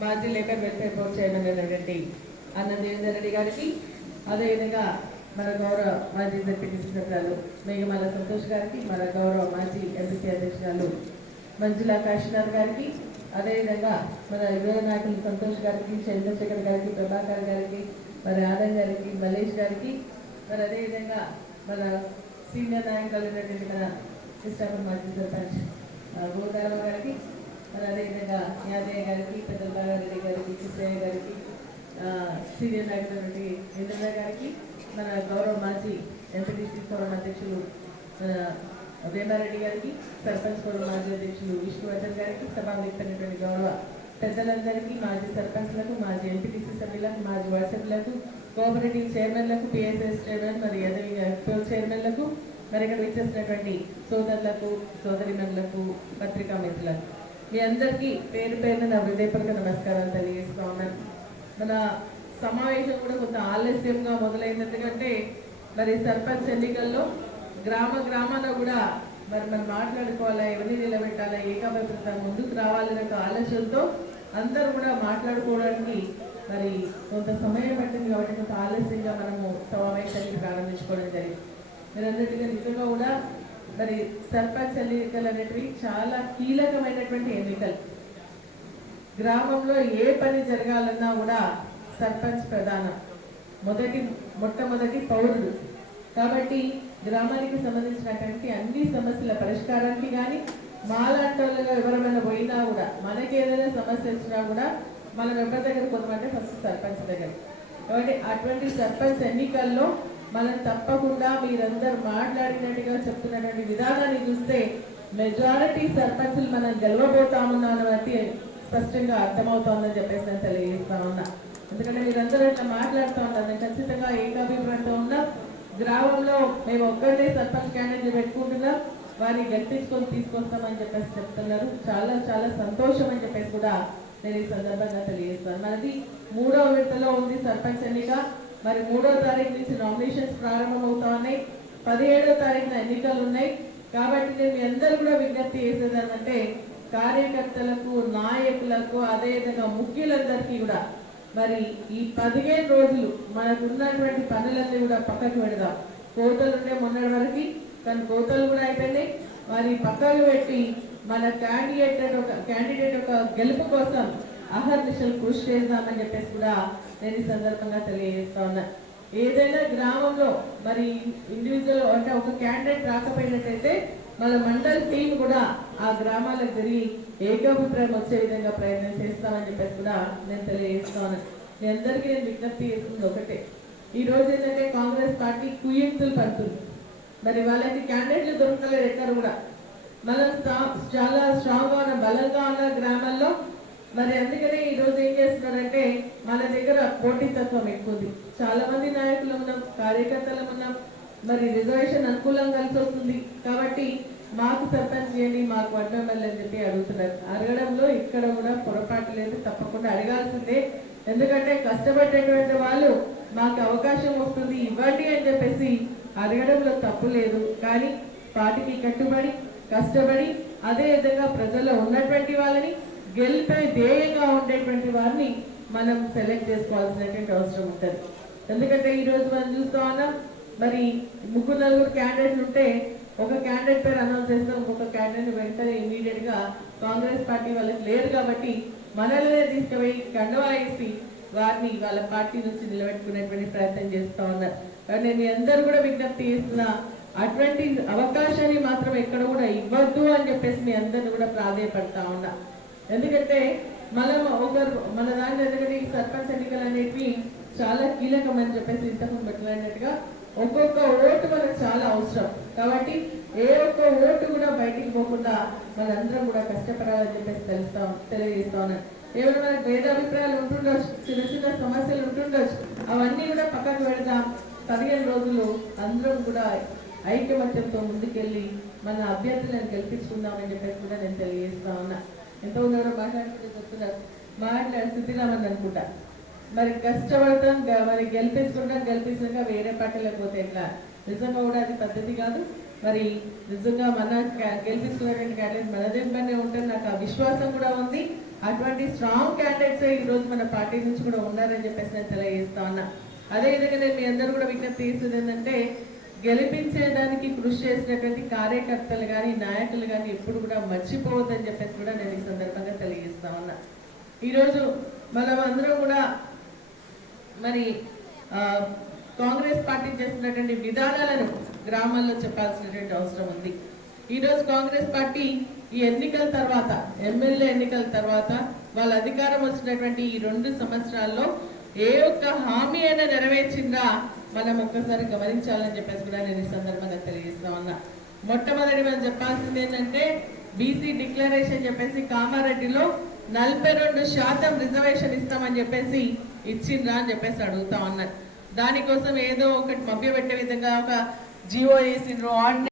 మాజీ labour welfare board chairman అయినటువంటి అన్న దేవేందర్ రెడ్డి గారికి, అదేవిధంగా మన గౌరవ మాజీ జడ్పీటీసీ సభ్యులు మేఘమాల సంతోష్ గారికి, మన గౌరవ మాజీ ఎంపీసీ అధ్యక్షురాలు మంజులా కాశీనాథ్ గారికి, అదేవిధంగా మన యువ నాయకులు సంతోష్ గారికి, చంద్రశేఖర్ గారికి, ప్రభాకర్ గారికి, మరి ఆనంద్ గారికి, మలేష్ గారికి, మరి అదేవిధంగా మన సీనియర్ నాయకులు ఉన్నటువంటి మన కృష్ణాపూర్ మాజీ సర్పంచ్ గోదారావు గారికి, మరి అదేవిధంగా యాదయ్య గారికి, పెద్దలరెడ్డి గారికి, కృష్ణయ్య గారికి, సీనియర్ నాయకులు ఇంద్రయ్య గారికి, మన గౌరవ మాజీ ఎంపీటీసీ ఫోరం అధ్యక్షులు వేమారెడ్డి గారికి, సర్పంచ్ ఫోరం మాజీ అధ్యక్షులు విష్ణువర్ధన్ గారికి, సభావేత్తైనటువంటి గౌరవ పెద్దలందరికీ, మాజీ సర్పంచ్లకు, మాజీ ఎంపీటీసీ సభ్యులకు, మాజీ వార్డు సభ్యులకు, కోఆపరేటివ్ చైర్మన్లకు, పిఎస్ఎస్ చైర్మన్, మరి అదేవిధంగా చైర్మన్లకు, మరి ఇక్కడ వచ్చేసినటువంటి సోదరులకు, సోదరిమణులకు, పత్రికా మిత్రులకు, మీ అందరికీ పేరు పేరున నా హృదయపూర్వక నమస్కారాలు తెలియజేస్తా ఉన్నాను. మన సమావేశం కూడా కొంత ఆలస్యంగా మొదలైంది. ఎందుకంటే మరి సర్పంచ్ ఎన్నికల్లో గ్రామాన కూడా మరి మనం మాట్లాడుకోవాలా, ఎవరిని నిలబెట్టాలా, ఏకాభిప్రాయం ముందుకు రావాలనే ఒక ఆలోచనతో అందరూ కూడా మాట్లాడుకోవడానికి మరి కొంత సమయం పట్టింది. కాబట్టి కొంత ఆలస్యంగా మనము సమావేశాన్ని ప్రారంభించుకోవడం జరిగింది. మీరందరికీ నిజంగా కూడా మరి సర్పంచ్ ఎన్నికలు అనేటివి చాలా కీలకమైనటువంటి ఎన్నికలు. గ్రామంలో ఏ పని జరగాలన్నా కూడా సర్పంచ్ ప్రధానం, మొట్టమొదటి పౌరుడు. కాబట్టి గ్రామానికి సంబంధించినటువంటి అన్ని సమస్యల పరిష్కారానికి కానీ, మాలాంటి వాళ్ళగా ఎవరైనా పోయినా కూడా, మనకి ఏదైనా సమస్య వచ్చినా కూడా మనం ఎవరి దగ్గర పోతామంటే ఫస్ట్ సర్పంచ్ దగ్గర. కాబట్టి అటువంటి సర్పంచ్ ఎన్నికల్లో మనం తప్పకుండా మీరందరూ మాట్లాడినట్టుగా చెప్తున్నటువంటి విధానాన్ని చూస్తే మెజారిటీ సర్పంచ్లు మనం గెలవబోతామన్న బట్టి స్పష్టంగా అర్థమవుతోందని చెప్పేసి నేను తెలియజేస్తా ఉన్నా. ఎందుకంటే మీరందరూ ఇట్లా మాట్లాడుతూ ఉన్నారు. నేను ఖచ్చితంగా ఏకాభిప్రాయంతో ఉన్నా. గ్రామంలో మేము ఒక్కరినే సర్పంచ్ క్యాండిడేట్ పెట్టుకుంటున్నాం, వారిని గెలిపించుకొని తీసుకొస్తామని చెప్పేసి చెప్తున్నారు. చాలా చాలా సంతోషం అని చెప్పేసి కూడా నేను ఈ సందర్భంగా తెలియజేస్తాను. మనది 3వ విడతలో ఉంది సర్పంచ్ ఎన్నిక. మరి 3వ తారీఖు నుంచి నామినేషన్స్ ప్రారంభమవుతా ఉన్నాయి. 17వ తారీఖున ఎన్నికలు ఉన్నాయి. కాబట్టి నేను మీ అందరూ కూడా విజ్ఞప్తి చేసేదానంటే కార్యకర్తలకు, నాయకులకు, అదేవిధంగా ముఖ్యులందరికీ కూడా మరి ఈ 15 రోజులు మనకు ఉన్నటువంటి పనులన్నీ కూడా పక్కకు పెడదాం. కోతలు ఉండే మొన్నటి వరకు, కానీ కోతలు కూడా అయిపోయినాయి. మరి పక్కకు పెట్టి మన క్యాండిడేట్ ఒక గెలుపు కోసం అహర్నిశలు కృషి చేద్దామని చెప్పేసి కూడా నేను ఈ సందర్భంగా తెలియజేస్తా ఉన్నా. ఏదైనా గ్రామంలో మరి ఇండివిజువల్ అంటే ఒక క్యాండిడేట్ రాకపోయినట్టయితే మన మండల్ టీం కూడా ఆ గ్రామాలకు తిరిగి ఏకాభిప్రాయం వచ్చే విధంగా ప్రయత్నం చేస్తామని చెప్పేసి కూడా నేను తెలియజేస్తా ఉన్నాను. మీ అందరికీ నేను విజ్ఞప్తి చేస్తుంది ఒకటే, ఈ రోజు ఏంటంటే కాంగ్రెస్ పార్టీ కుయుక్తులు పడుతుంది. మరి వాళ్ళకి క్యాండిడేట్లు దొరకలేదు ఎక్కడ కూడా. మనం చాలా స్ట్రాంగ్గా ఉన్న, బలంగా ఉన్న గ్రామాల్లో మరి అందుకనే ఈ రోజు ఏం చేస్తున్నారంటే మన దగ్గర పోటీతత్వం ఎక్కువ ఉంది. చాలా మంది నాయకులు ఉన్నాం, కార్యకర్తలు ఉన్నాం. మరి రిజర్వేషన్ అనుకూలంగా కలిసి వస్తుంది. కాబట్టి మాకు సర్పంచ్ చేయండి, మాకు వార్డు మెంబర్లు అని చెప్పి అడుగుతున్నారు. అడగడంలో ఇక్కడ కూడా పొరపాటు లేదు, తప్పకుండా అడగాల్సిందే. ఎందుకంటే కష్టపడేటువంటి వాళ్ళు మాకు అవకాశం వస్తుంది ఇవ్వండి అని చెప్పేసి అడగడంలో తప్పు లేదు. కానీ పార్టీకి కట్టుబడి కష్టపడి అదే విధంగా ప్రజల్లో ఉన్నటువంటి వాళ్ళని గెలిపే ధ్యేయంగా ఉండేటువంటి వారిని మనం సెలెక్ట్ చేసుకోవాల్సినటువంటి అవసరం ఉంటుంది. ఎందుకంటే ఈరోజు మనం చూస్తూ ఉన్నాం, మరి 3-4 క్యాండిడేట్లు ఉంటే ఒక క్యాండిడేట్ పేరు అనౌన్స్ చేస్తాం, ఇంకొక క్యాండిడేట్ వెంటనే ఇమీడియట్ గా కాంగ్రెస్ పార్టీ వాళ్ళకి లేరు కాబట్టి మనల్నే తీసుకుపోయి కండువా వేసి వారిని వాళ్ళ పార్టీ నుంచి నిలబెట్టుకునేటువంటి ప్రయత్నం చేస్తూ ఉన్నారు. కానీ నేను మీ అందరూ కూడా విజ్ఞప్తి చేస్తున్నా, అటువంటి అవకాశాన్ని మాత్రం ఎక్కడ కూడా ఇవ్వద్దు అని చెప్పేసి మీ అందరిని కూడా ప్రాధాన్యపడతా ఉన్నా. ఎందుకంటే మన దాంట్లో ఎందుకంటే ఈ సర్పంచ్ ఎన్నికలు అనేవి చాలా కీలకమని చెప్పేసి ఇంతకు పెట్టినట్టుగా ఒక్కొక్క ఓటు మనకు చాలా అవసరం. కాబట్టి ఏ ఒక్క ఓటు కూడా బయటికి పోకుండా మనందరం కూడా కష్టపడాలని చెప్పేసి తెలియజేస్తా ఉన్నాను. ఏమైనా మనకు భేదాభిప్రాయాలు ఉంటుండొచ్చు, చిన్న చిన్న సమస్యలు ఉంటుండొచ్చు, అవన్నీ కూడా పక్కకు పెడదాం. 15 రోజులు అందరం కూడా ఐకమత్యంతో ముందుకెళ్ళి మన అభ్యర్థులను గెలిపించుకుందామని చెప్పేసి కూడా నేను తెలియజేస్తా ఉన్నా. ఎంతో ఉన్నారో మాట్లాడుతుంటే చెప్తున్నారు, సిద్ధిరామని అనుకుంటా. మరి కష్టపడతాం, మరి గెలిపించాక వేరే పార్టీలకు పోతే ఎట్లా? నిజంగా కూడా అది పద్ధతి కాదు. మరి నిజంగా మన గెలిపించుకున్నటువంటి క్యాండిడేట్ మన దగ్గరనే ఉంటుంది, నాకు ఆ విశ్వాసం కూడా ఉంది. అటువంటి స్ట్రాంగ్ క్యాండిడేట్స్ ఈ రోజు మన పార్టీ నుంచి కూడా ఉన్నారని చెప్పేసి నేను తెలియజేస్తా ఉన్నా. అదేవిధంగా నేను మీ అందరూ కూడా విజ్ఞప్తి చేసేది ఏంటంటే గెలిపించేదానికి కృషి చేసినటువంటి కార్యకర్తలు కానీ నాయకులు కానీ ఎప్పుడు కూడా మర్చిపోవద్దని చెప్పేసి కూడా నేను ఈ సందర్భంగా తెలియజేస్తా ఉన్నా. ఈరోజు మనం అందరం కూడా మరి కాంగ్రెస్ పార్టీ చేస్తున్నటువంటి విధానాలను గ్రామాల్లో చెప్పాల్సినటువంటి అవసరం ఉంది. ఈరోజు కాంగ్రెస్ పార్టీ ఈ ఎన్నికల తర్వాత, ఎమ్మెల్యే ఎన్నికల తర్వాత వాళ్ళ అధికారం వచ్చినటువంటి ఈ 2 సంవత్సరాల్లో ఏ ఒక్క హామీ అయినా నెరవేర్చిందా మనం ఒక్కసారి గమనించాలని చెప్పేసి కూడా నేను ఈ సందర్భంగా తెలియజేస్తా ఉన్నా. మొట్టమొదటి మనం చెప్పాల్సింది ఏంటంటే బీసీ డిక్లరేషన్ చెప్పేసి కామారెడ్డిలో 42% రిజర్వేషన్ ఇస్తామని చెప్పేసి ఇచ్చిండ్రా అని చెప్పేసి అడుగుతా ఉన్నారు. దానికోసం ఏదో ఒకటి మభ్యపెట్టే విధంగా ఒక జియో వేసిండ్రు,